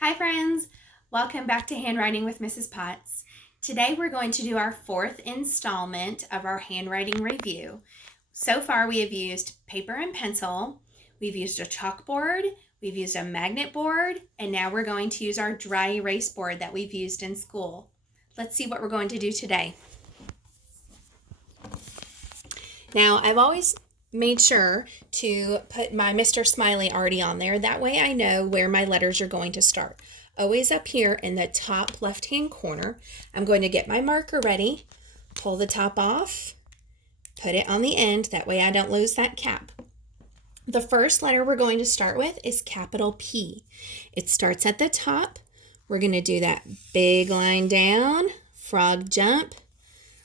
Hi friends, welcome back to Handwriting with Mrs. Potts. Today we're going to do our fourth installment of our handwriting review. So far we have used paper and pencil, we've used a chalkboard, we've used a magnet board, and now we're going to use our dry erase board that we've used in school. Let's see what we're going to do today. Now I've always made sure to put my Mr. Smiley already on there. That way I know where my letters are going to start. Always up here in the top left-hand corner. I'm going to get my marker ready, pull the top off, put it on the end. That way I don't lose that cap. The first letter we're going to start with is capital P. It starts at the top. We're going to do that big line down, frog jump,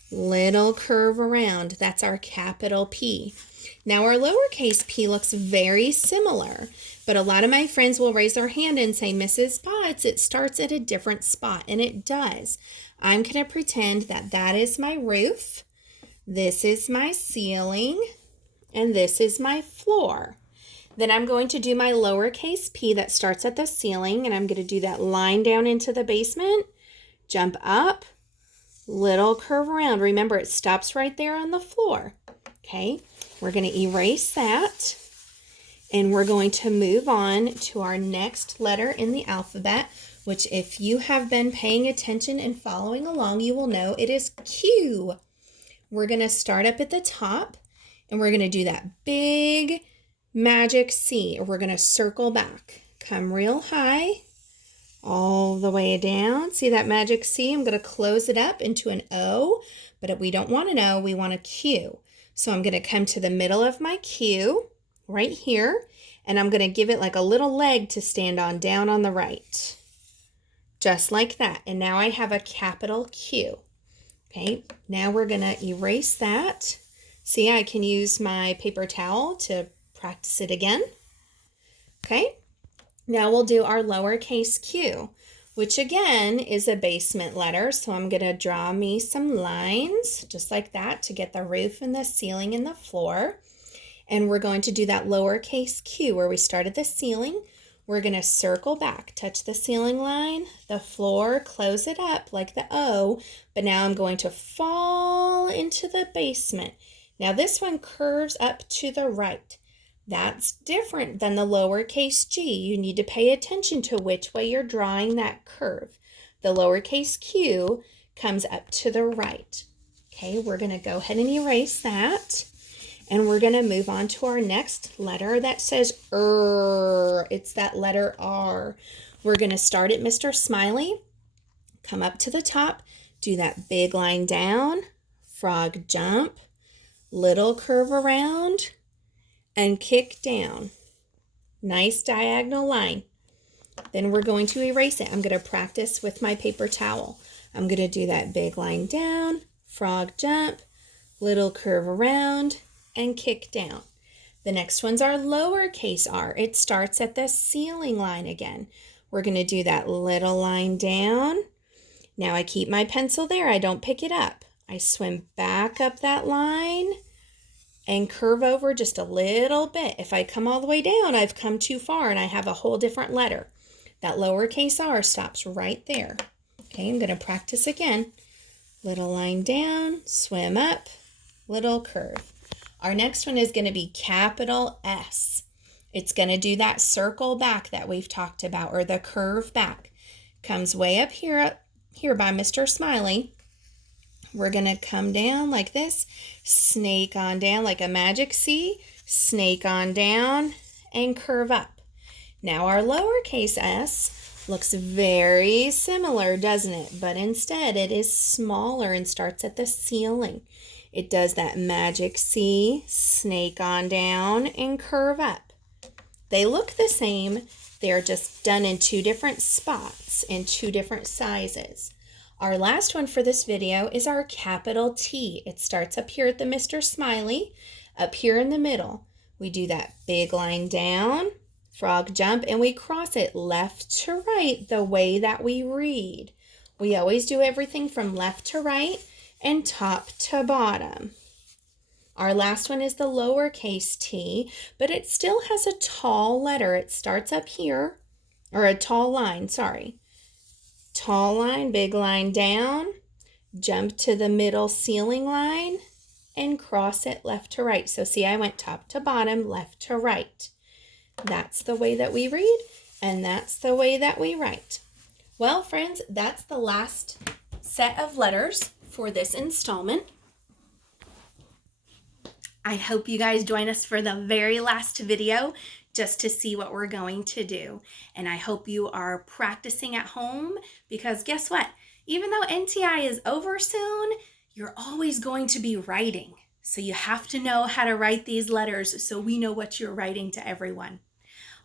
little curve around. That's our capital P. Now our lowercase p looks very similar, but a lot of my friends will raise their hand and say, Mrs. Potts, it starts at a different spot, and it does. I'm going to pretend that that is my roof, this is my ceiling, and this is my floor. Then I'm going to do my lowercase p that starts at the ceiling, and I'm going to do that line down into the basement, jump up, little curve around. Remember, it stops right there on the floor. Okay, we're going to erase that, and we're going to move on to our next letter in the alphabet, which if you have been paying attention and following along, you will know it is Q. We're going to start up at the top, and we're going to do that big magic C. We're going to circle back, come real high, all the way down. See that magic C? I'm going to close it up into an O, but we don't want an O, we want a Q. So I'm going to come to the middle of my Q right here, and I'm going to give it like a little leg to stand on down on the right. Just like that. And now I have a capital Q. Okay, now we're going to erase that. See, I can use my paper towel to practice it again. Okay. Now we'll do our lowercase q, which again is a basement letter. So I'm going to draw me some lines just like that to get the roof and the ceiling and the floor. And we're going to do that lowercase q where we start at the ceiling. We're going to circle back, touch the ceiling line, the floor, close it up like the O, but now I'm going to fall into the basement. Now this one curves up to the right. That's different than the lowercase g. You need to pay attention to which way you're drawing that curve. The lowercase q comes up to the right. Okay, we're going to go ahead and erase that. And we're going to move on to our next letter that says R. It's that letter R. We're going to start at Mr. Smiley, come up to the top, do that big line down, frog jump, little curve around, and kick down. Nice diagonal line. Then we're going to erase it. I'm going to practice with my paper towel. I'm going to do that big line down, frog jump, little curve around, and kick down. The next one's our lowercase r. It starts at the ceiling line again. We're going to do that little line down. Now I keep my pencil there. I don't pick it up. I swim back up that line and curve over just a little bit. If I come all the way down, I've come too far and I have a whole different letter. That lowercase r stops right there. Okay, I'm going to practice again. Little line down, swim up, little curve. Our next one is going to be capital S. It's going to do that circle back that we've talked about, or the curve back. Comes way up here by Mr. Smiley. We're going to come down like this, snake on down like a magic C, snake on down, and curve up. Now our lowercase s looks very similar, doesn't it? But instead it is smaller and starts at the ceiling. It does that magic C, snake on down, and curve up. They look the same. They're just done in two different spots in two different sizes. Our last one for this video is our capital T. It starts up here at the Mr. Smiley, up here in the middle. We do that big line down, frog jump, and we cross it left to right the way that we read. We always do everything from left to right and top to bottom. Our last one is the lowercase t, but it still has a tall letter. It starts up here or a tall line, sorry. Tall line, big line down, jump to the middle ceiling line, and cross it left to right. So see, I went top to bottom, left to right. That's the way that we read, and that's the way that we write. Well, friends, that's the last set of letters for this installment. I hope you guys join us for the very last video just to see what we're going to do. And I hope you are practicing at home, because guess what? Even though NTI is over soon, you're always going to be writing. So you have to know how to write these letters so we know what you're writing to everyone.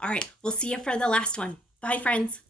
All right, we'll see you for the last one. Bye, friends.